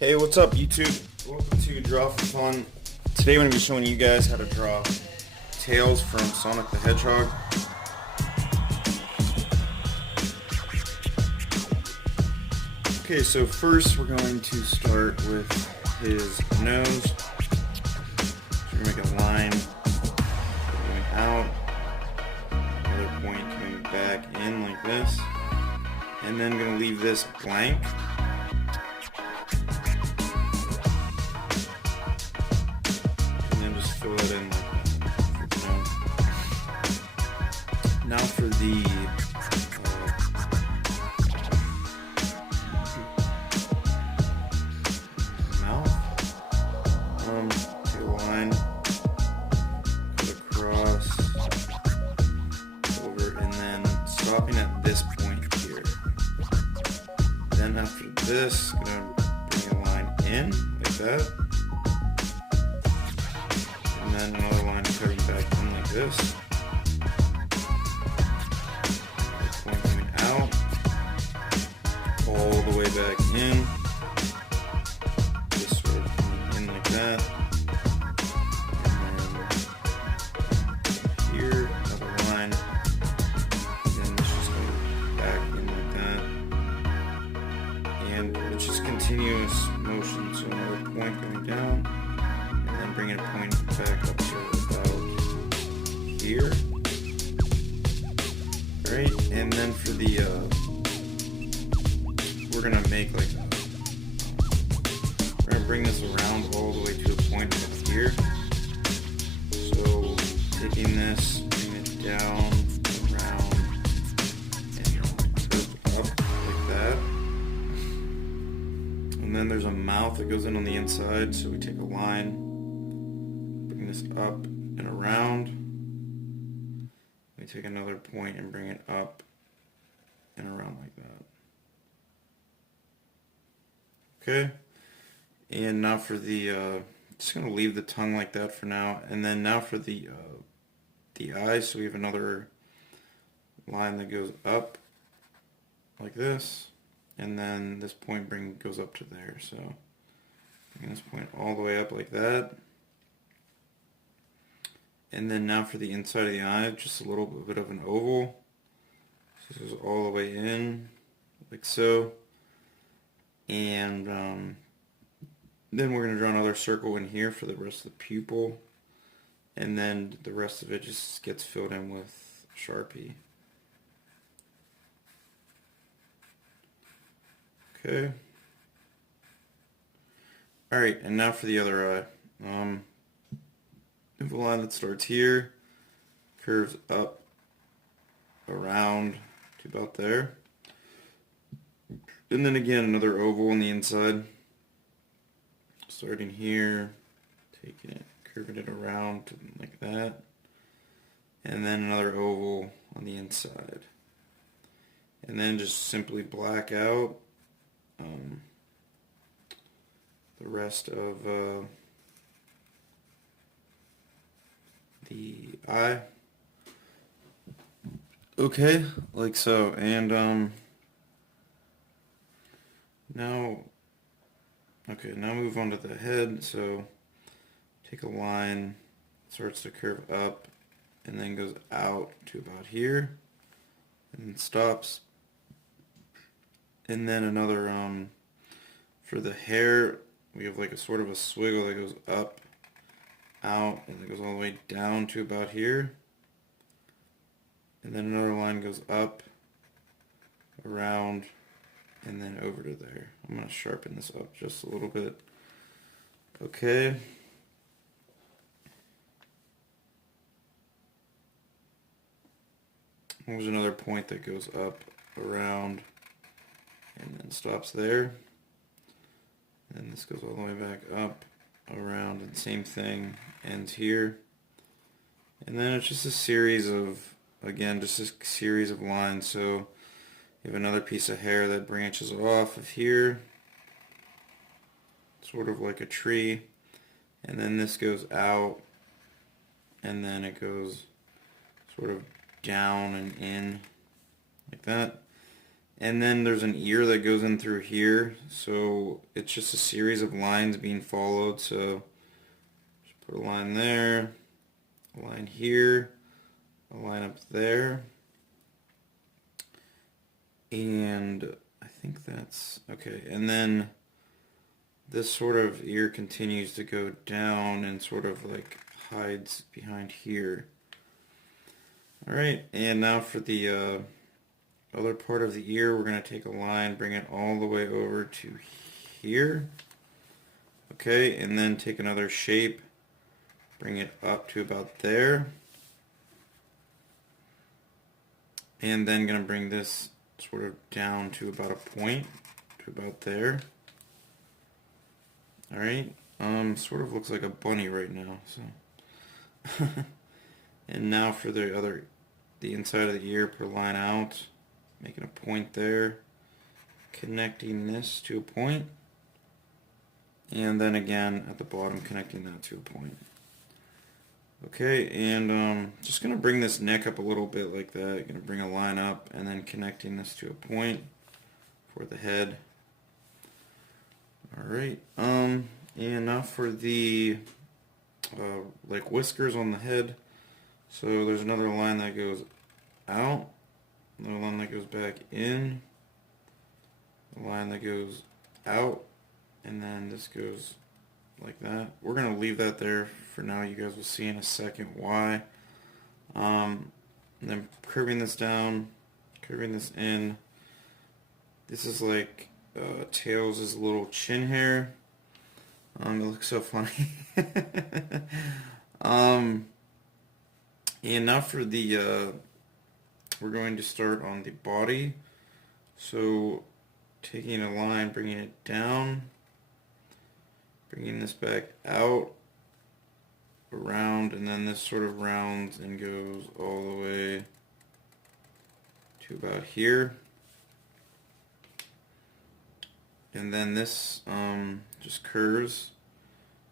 Hey, what's up, YouTube? Welcome to Draw for Fun. Today I'm going to be showing you guys how to draw Tails from Sonic the Hedgehog. Okay, so first we're going to start with his nose. So we're going to make a line going out, another point coming back in like this, and then going to leave this blank. Fill it in like that. Now for the mouth, take a line, cut across, over, and then stopping at this point here. Then after this, gonna bring a line in like that. And then another line cutting back in like this. Point coming out, all the way back in. Just sort of coming in like that. And then here, another line. And then it's just going back in like that. And it's just continuous motion, so another point going down. And then bringing a point back up to about here. Right, and then for the, we're gonna make like we're gonna bring this around all the way to a point up here. So taking this, bring it down, around, and curve up like that. And then there's a mouth that goes in on the inside, so we take a line, this up and around. We take another point and bring it up and around like that. Okay, and now for the just gonna leave the tongue like that for now, and then now for the eyes. So we have another line that goes up like this, and then this point goes up to there. So bring this point all the way up like that. And then now for the inside of the eye, just a little bit of an oval. So this goes all the way in, like so. And then we're going to draw another circle in here for the rest of the pupil. And then the rest of it just gets filled in with Sharpie. Okay. Alright, and now for the other eye. We have a line that starts here, curves up, around to about there, and then again another oval on the inside, starting here, taking it, curving it around to like that, and then another oval on the inside, and then just simply black out the rest of the eye. Okay, like so. And now move on to the head. So take a line, starts to curve up and then goes out to about here and then stops. And then another for the hair, we have like a sort of a swiggle that goes up, out, and it goes all the way down to about here. And then another line goes up, around, and then over to there. I'm going to sharpen this up just a little bit. Okay. There's another point that goes up, around, and then stops there. And this goes all the way back up, around, and same thing, ends here. And then it's just a series of, again, just a series of lines. So you have another piece of hair that branches off of here, sort of like a tree, and then this goes out, and then it goes sort of down and in, like that. And then there's an ear that goes in through here, so it's just a series of lines being followed. So just put a line there, a line here, a line up there, and I think that's okay. And then this sort of ear continues to go down and sort of like hides behind here. Alright, and now for the other part of the ear, we're going to take a line, bring it all the way over to here. Okay, and then take another shape, bring it up to about there. And then going to bring this sort of down to about a point, to about there. Alright, sort of looks like a bunny right now, so. And now for the inside of the ear, per line out, making a point there, connecting this to a point, and then again at the bottom connecting that to a point. Okay, and just going to bring this neck up a little bit like that, going to bring a line up and then connecting this to a point for the head. Alright, and now for the like whiskers on the head. So there's another line that goes out, another line that goes back in, a line that goes out, and then this goes like that. We're going to leave that there for now. You guys will see in a second why. And then curving this down, curving this in. This is like Tails' little chin hair. It looks so funny. And now for the, we're going to start on the body. So taking a line, bringing it down, bringing this back out, around, and then this sort of rounds and goes all the way to about here. And then this just curves,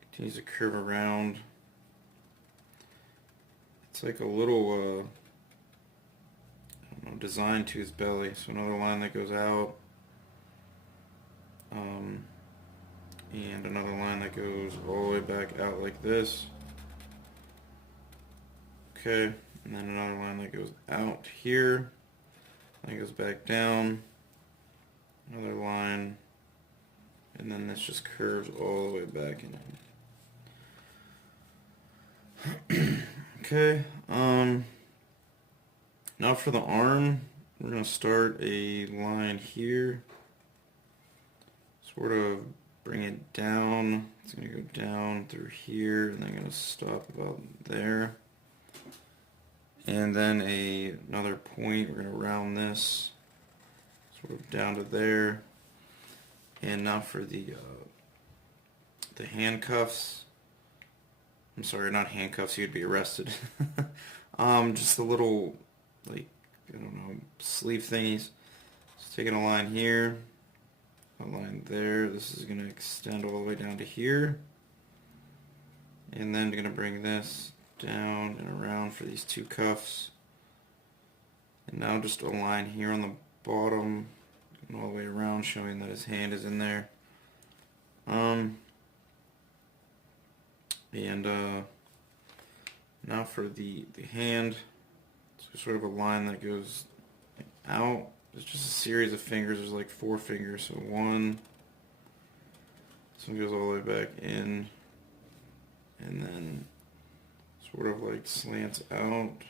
continues to curve around. It's like a little, I don't know, design to his belly. So another line that goes out, and another line that goes all the way back out like this. Okay, and then another line that goes out here, then goes back down, another line, and then this just curves all the way back in. Okay, now for the arm, we're going to start a line here, sort of bring it down. It's going to go down through here, and then going to stop about there. And then another point, we're going to round this sort of down to there. And now for the handcuffs. I'm sorry, not handcuffs, you'd be arrested. Just the little, like, I don't know, sleeve thingies. Just taking a line here, a line there. This is going to extend all the way down to here. And then going to bring this down and around for these two cuffs. And now just a line here on the bottom and all the way around, showing that his hand is in there. And now for the hand, it's sort of a line that goes out. It's just a series of fingers. There's like 4 fingers, so one. This one goes all the way back in, and then sort of like slants out.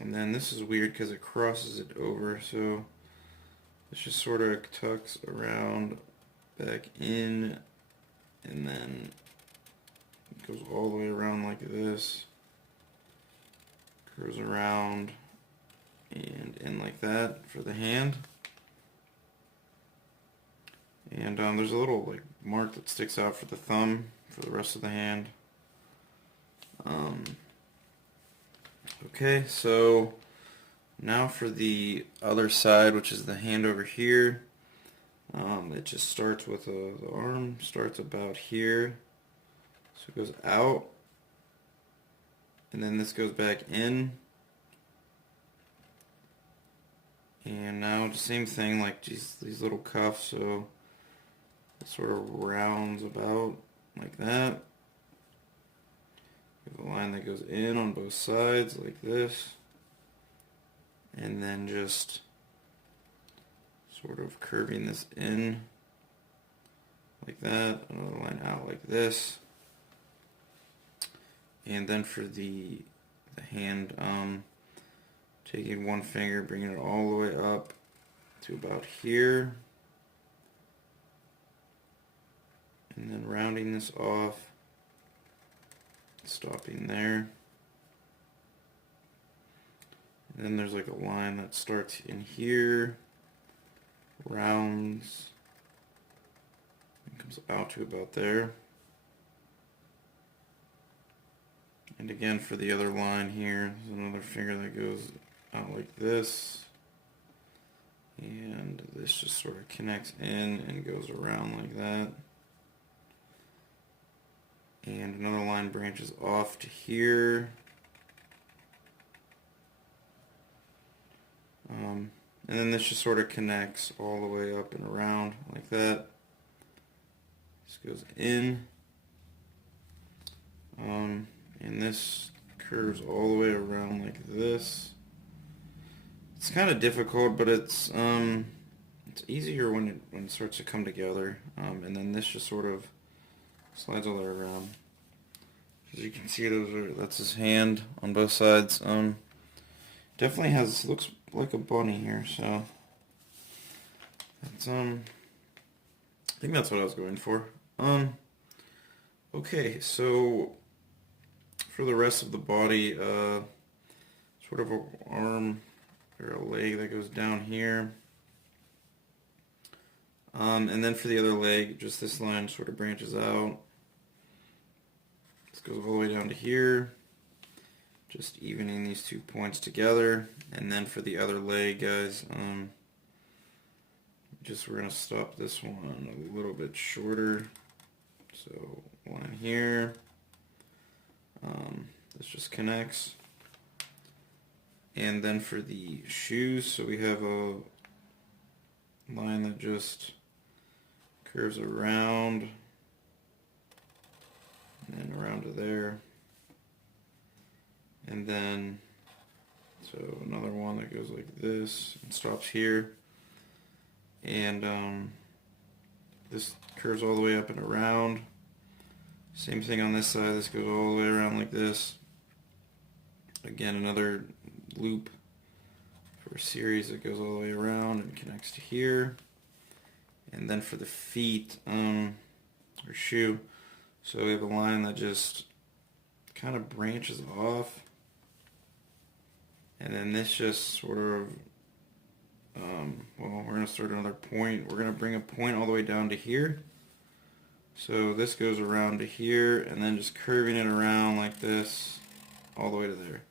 And then this is weird because it crosses it over, so it just sort of tucks around back in, and then it goes all the way around like this, curves around and in like that for the hand. And there's a little like mark that sticks out for the thumb for the rest of the hand. Okay, so now for the other side, which is the hand over here. It just starts with the arm starts about here, so it goes out, and then this goes back in, And now the same thing, like these little cuffs, so it sort of rounds about like that. We have a line that goes in on both sides like this, and then just sort of curving this in like that, another line out like this. And then for the hand, taking one finger, bringing it all the way up to about here, and then rounding this off, stopping there. And then there's like a line that starts in here, rounds, and comes out to about there. And again, for the other line here, there's another finger that goes out like this. And this just sort of connects in and goes around like that. And another line branches off to here. And then this just sort of connects all the way up and around like that. This goes in. And this curves all the way around like this. It's kind of difficult, but it's easier when it starts to come together. And then this just sort of slides all the way around. As you can see, that's his hand on both sides. Definitely looks like a bunny here, so it's I think that's what I was going for. Okay, so for the rest of the body, sort of an arm or a leg that goes down here. And then for the other leg, just this line sort of branches out. This goes all the way down to here. Just evening these 2 points together. And then for the other leg, guys, we're going to stop this one a little bit shorter. So line here. This just connects. And then for the shoes, so we have a line that just curves around and then around to there. And then, so another one that goes like this and stops here. And this curves all the way up and around. Same thing on this side, this goes all the way around like this. Again, another loop for a series that goes all the way around and connects to here. And then for the feet, or shoe, so we have a line that just kind of branches off. And then this just sort of, well, we're going to start another point. We're going to bring a point all the way down to here. So this goes around to here, and then just curving it around like this, all the way to there.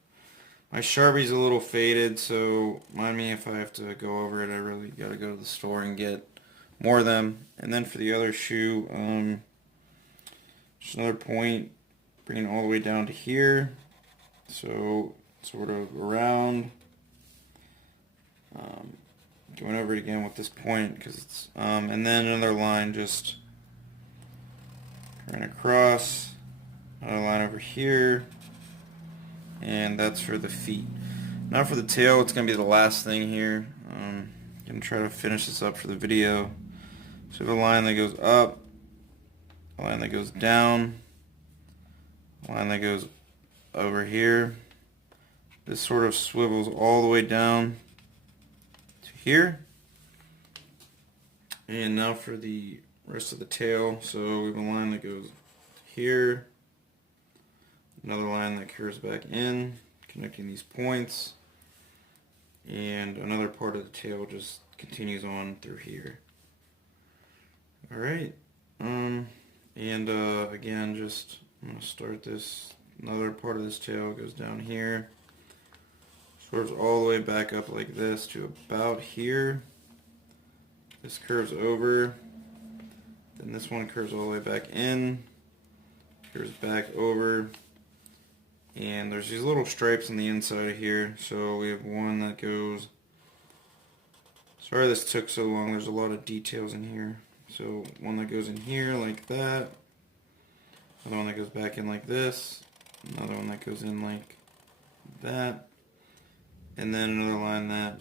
My Sharpie's a little faded, so mind me if I have to go over it. I really got to go to the store and get more of them. And then for the other shoe, just another point, bringing it all the way down to here. So sort of around, going over it again with this point, because it's, and then another line just going across, another line over here, and that's for the feet. Now for the tail, it's going to be the last thing here. I'm going to try to finish this up for the video. So we have a line that goes up, a line that goes down, a line that goes over here. This sort of swivels all the way down to here. And now for the rest of the tail, so we have a line that goes here, another line that curves back in, connecting these points, and another part of the tail just continues on through here. Alright, and again, just I'm going to start this, another part of this tail goes down here, swerves all the way back up like this to about here. This curves over, then this one curves all the way back in, curves back over, and there's these little stripes on the inside of here. So we have one that goes Sorry this took so long. There's a lot of details in here. So one that goes in here like that. Another one that goes back in like this. Another one that goes in like that. And then another line that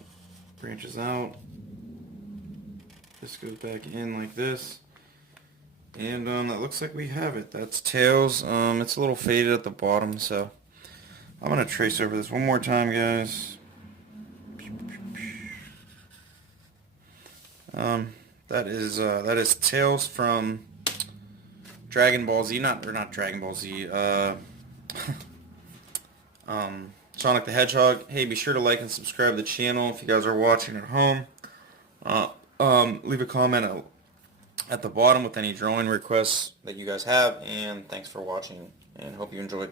branches out. This goes back in like this. And that looks like we have it. That's tails. It's a little faded at the bottom, so I'm going to trace over this one more time, guys. That is tails from Dragon Ball Z, not Dragon Ball Z. Sonic the Hedgehog. Hey, be sure to like and subscribe to the channel if you guys are watching at home. Leave a comment at the bottom with any drawing requests that you guys have, and thanks for watching, and hope you enjoyed.